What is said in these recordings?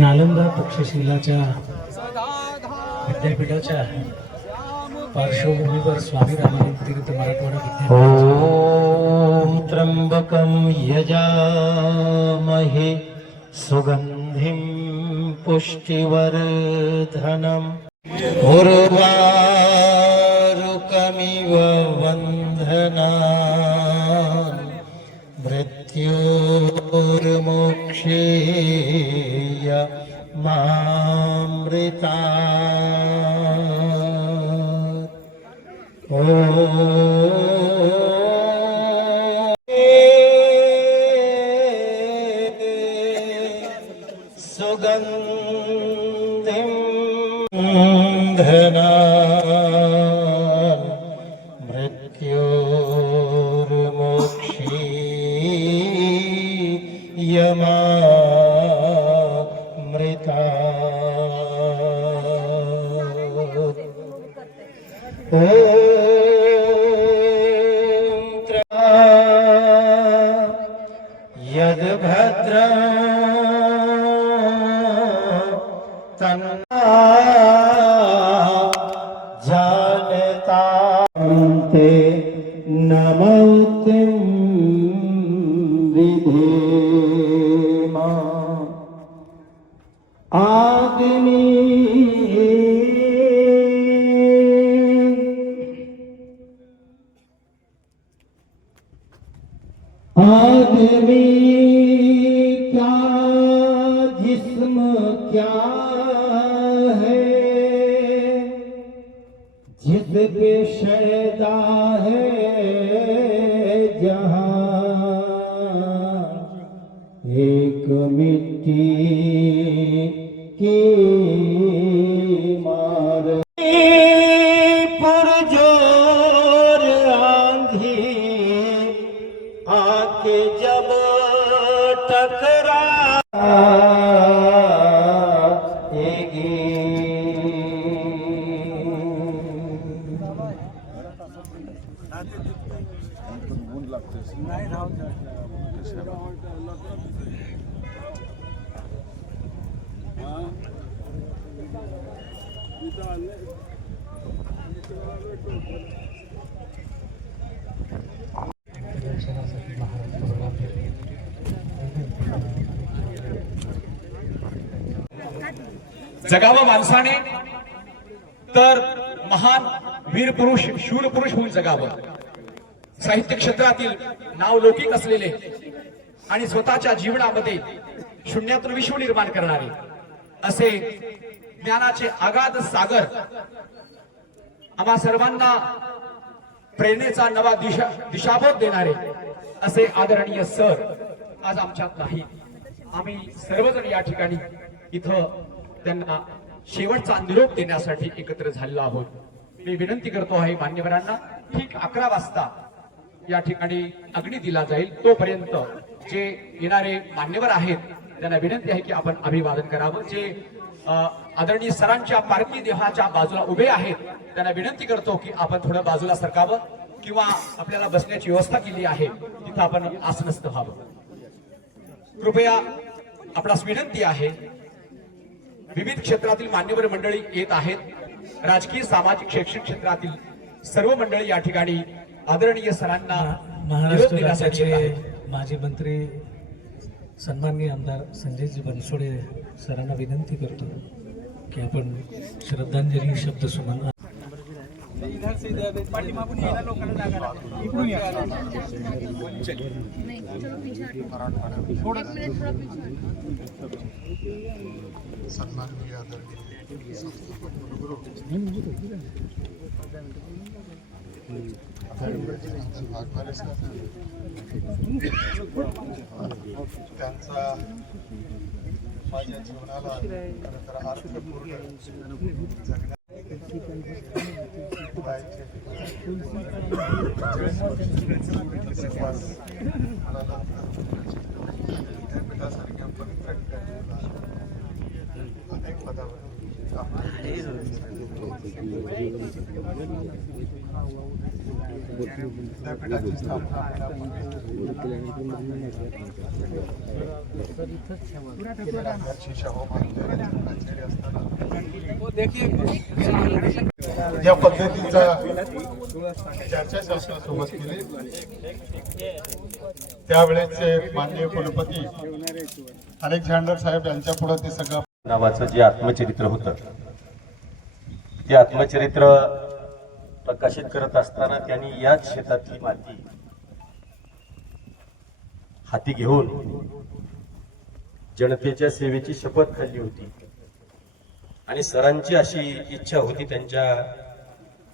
नालंदा तक्षशिलाच्या विद्यापीठाच्या पार्श्वभूमीवर स्वामी रामानंद तीर्थ मराठवाडा विद्यापीठ ओम त्र्यंबकं यजामहे सुगंधिं पुष्टिवर्धनम् उर्वारुकमिव वन्दनान् मृत्योर्मोक्षेय सुगन्धिं धनान् यद्भद्र तन्ना जानता ते नमोतिं विधेमा आदिनी आदमी क्या जिस्म क्या है जिस पे शैदा है जहां एक मिट्टी की मार पुरजोर आंधी आके जब टकराएगी जगावं माणसाने तर महान वीर पुरुष शूर पुरुष होऊन जगावं. साहित्य क्षेत्रातील नावलौकिक असलेले आणि स्वतःच्या जीवनामध्ये शून्यातून विश्व निर्माण करणारे असे ज्ञानाचे अगाध सागर आम्हा सर्वांना प्रेरणेचा नवा दिशाबोध देणारे असे आदरणीय सर आज आमच्यात नाही. आम्ही सर्वजण या ठिकाणी इथं त्यांना शेवटचा निरोप देण्यासाठी एकत्र झालेलो आहोत. मी विनंती करतो आहे मान्यवरांना ठीक 11 वाजता या ठिकाणी अग्नी दिला जाईल. तोपर्यंत जे येणारे मान्यवर आहेत त्यांना विनंती आहे की आपण अभिवादन करावं. जे आदरणीय सरांच्या पार्थिव देहाच्या बाजूला उभे आहेत त्यांना विनंती करतो की आपण थोडं बाजूला सरकावं किंवा आपल्याला बसण्याची व्यवस्था केली आहे तिथं आपण आसनस्थ व्हावं. कृपया आपणास विनंती आहे. विविध क्षेत्रातील मान्यवर मंडळी येत आहेत. राजकीय सामाजिक शैक्षणिक क्षेत्रातील सर्व मंडळी या ठिकाणी आदरणीय सरांना महाराष्ट्र राज्याचे माजी मंत्री सन्माननीय आमदार संजयजी बनसोडे सरांना विनंती करतो की आपण श्रद्धांजली शब्द सुमन सन्माननीय आदरणीय त्यांचा माझ्या जीवनाला खरंतर अर्थपूर्ण विद्यापीठासारख्या पवित्र अनेक पदावर विद्यापीठाची स्थापना घरची शाहू महाराजांची असताना ज्या पद्धतीचा चर्चासत्रासोबत केली त्यावेळेचे माननीय कुलपती अलेक्झांडर साहेब यांच्या पुढे ते सगळं नावाचं जे आत्मचरित्र होतं ते आत्मचरित्र प्रकाशित करत असताना त्यांनी याच शेतातली माती हाती घेऊन जनतेच्या सेवेची शपथ खाल्ली होती आणि सरांची अशी इच्छा होती त्यांच्या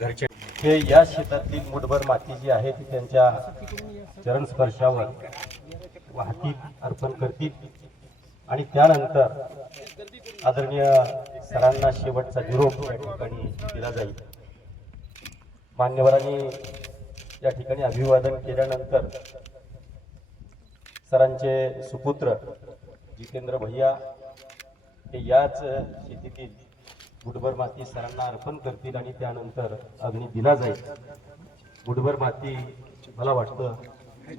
घरच्या हे या शेतातली मुठभर माती जी आहे ती त्यांच्या चरण स्पर्शावर हाती अर्पण करतील आणि त्यानंतर आदरणीय सरांना शेवटचा निरोप या ठिकाणी दिला जाईल. मान्यवरांनी या ठिकाणी अभिवादन केल्यानंतर सरांचे सुपुत्र जितेंद्र भैया हे याच शेतीतील मुठभर माती सरांना अर्पण करतील आणि त्यानंतर अग्नी दिला जाईल. मुठभर माती मला वाटतं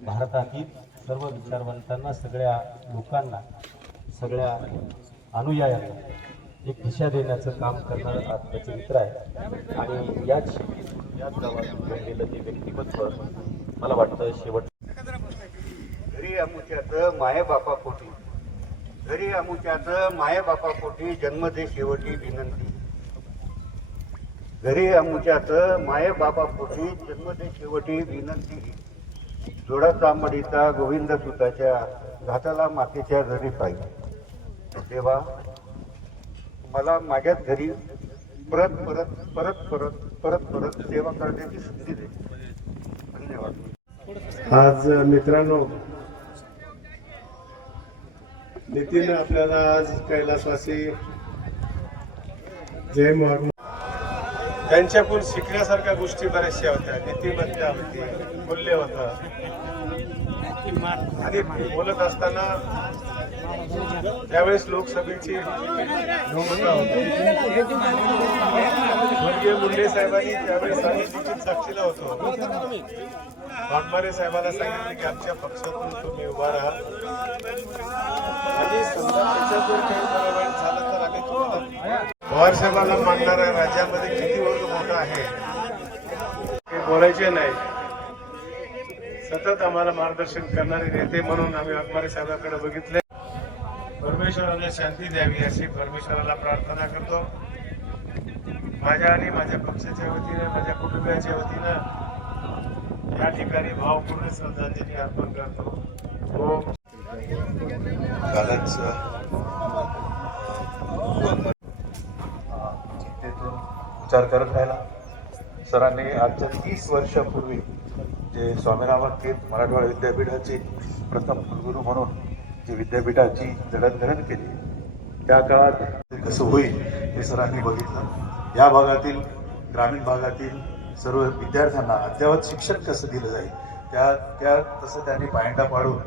भारतातील सर्व विचारवंतांना, सगळ्या लोकांना, सगळ्या अनुयायांना एक दिशा देण्याचं काम करणारं आत्मचरित्र आहे आणि याच शेतीतून याच गावातून घडलेलं ते व्यक्तिमत्व मला वाटतं शेवट घरी आमुच्याचं मायेबापापोटी, घरी आमुच्याचं मायेबापापोटी जन्म दे शेवटी विनंती. घरी आमुच्याचं मायेबापापोटी जन्म दे शेवटी विनंती. जोडा तांबडीचा गोविंद सुताच्या घाटाला मातेच्या घरी पाहिजे. तेव्हा मला माझ्याच घरी परत परत परत परत परत परत सेवा करण्याची संधी दे. धन्यवाद. आज मित्रांनो, नितीन आपल्याला आज कैलासवासी जय महात्मा त्यांच्याकडून शिकण्यासारख्या गोष्टी बऱ्याचशा होत्या. नीतिमत्ता होती, मूल्य होतं आणि बोलत असताना त्यावेळेस लोकसभेची निवडणुका होती. स्वर्गीय मुंडे साहेबांनी त्यावेळेस सांगितलं, साक्षीला होतो, वाघमारे साहेबांना सांगितलं की आमच्या पक्षातून तुम्ही उभा राहा आणि समजा त्याच्यातून काही बरोबर झालं तर आम्ही तुम्हाला. पवार साहेबांना मानणाऱ्या राज्यामध्ये किती वर्ग मोठा आहे हे बोलायचे नाही. सतत आम्हाला मार्गदर्शन करणारे नेते म्हणून आम्ही वाघमारे साहेबांकडे बघितले. परमेश्वराला शांती द्यावी अशी परमेश्वराला प्रार्थना करतो. माझ्या आणि माझ्या पक्षाच्या वतीने, माझ्या कुटुंबियाच्या वतीनं या ठिकाणी भावपूर्ण श्रद्धांजली अर्पण करतो. कालच चिंतेतून विचार करत राहिला. सरांनी आजच्या 30 वर्षापूर्वी जे स्वामीनाथन तीर्थ मराठवाडा विद्यापीठाचे प्रथम कुलगुरू म्हणून जी विद्यापीठाची जडणघडण केली, त्या काळात ते कसं होईल हे सरांनी बघितलं. या भागातील, ग्रामीण भागातील सर्व विद्यार्थ्यांना अद्ययावत शिक्षण कसं दिलं जाईल त्या तसं त्यांनी पायंडा पाडून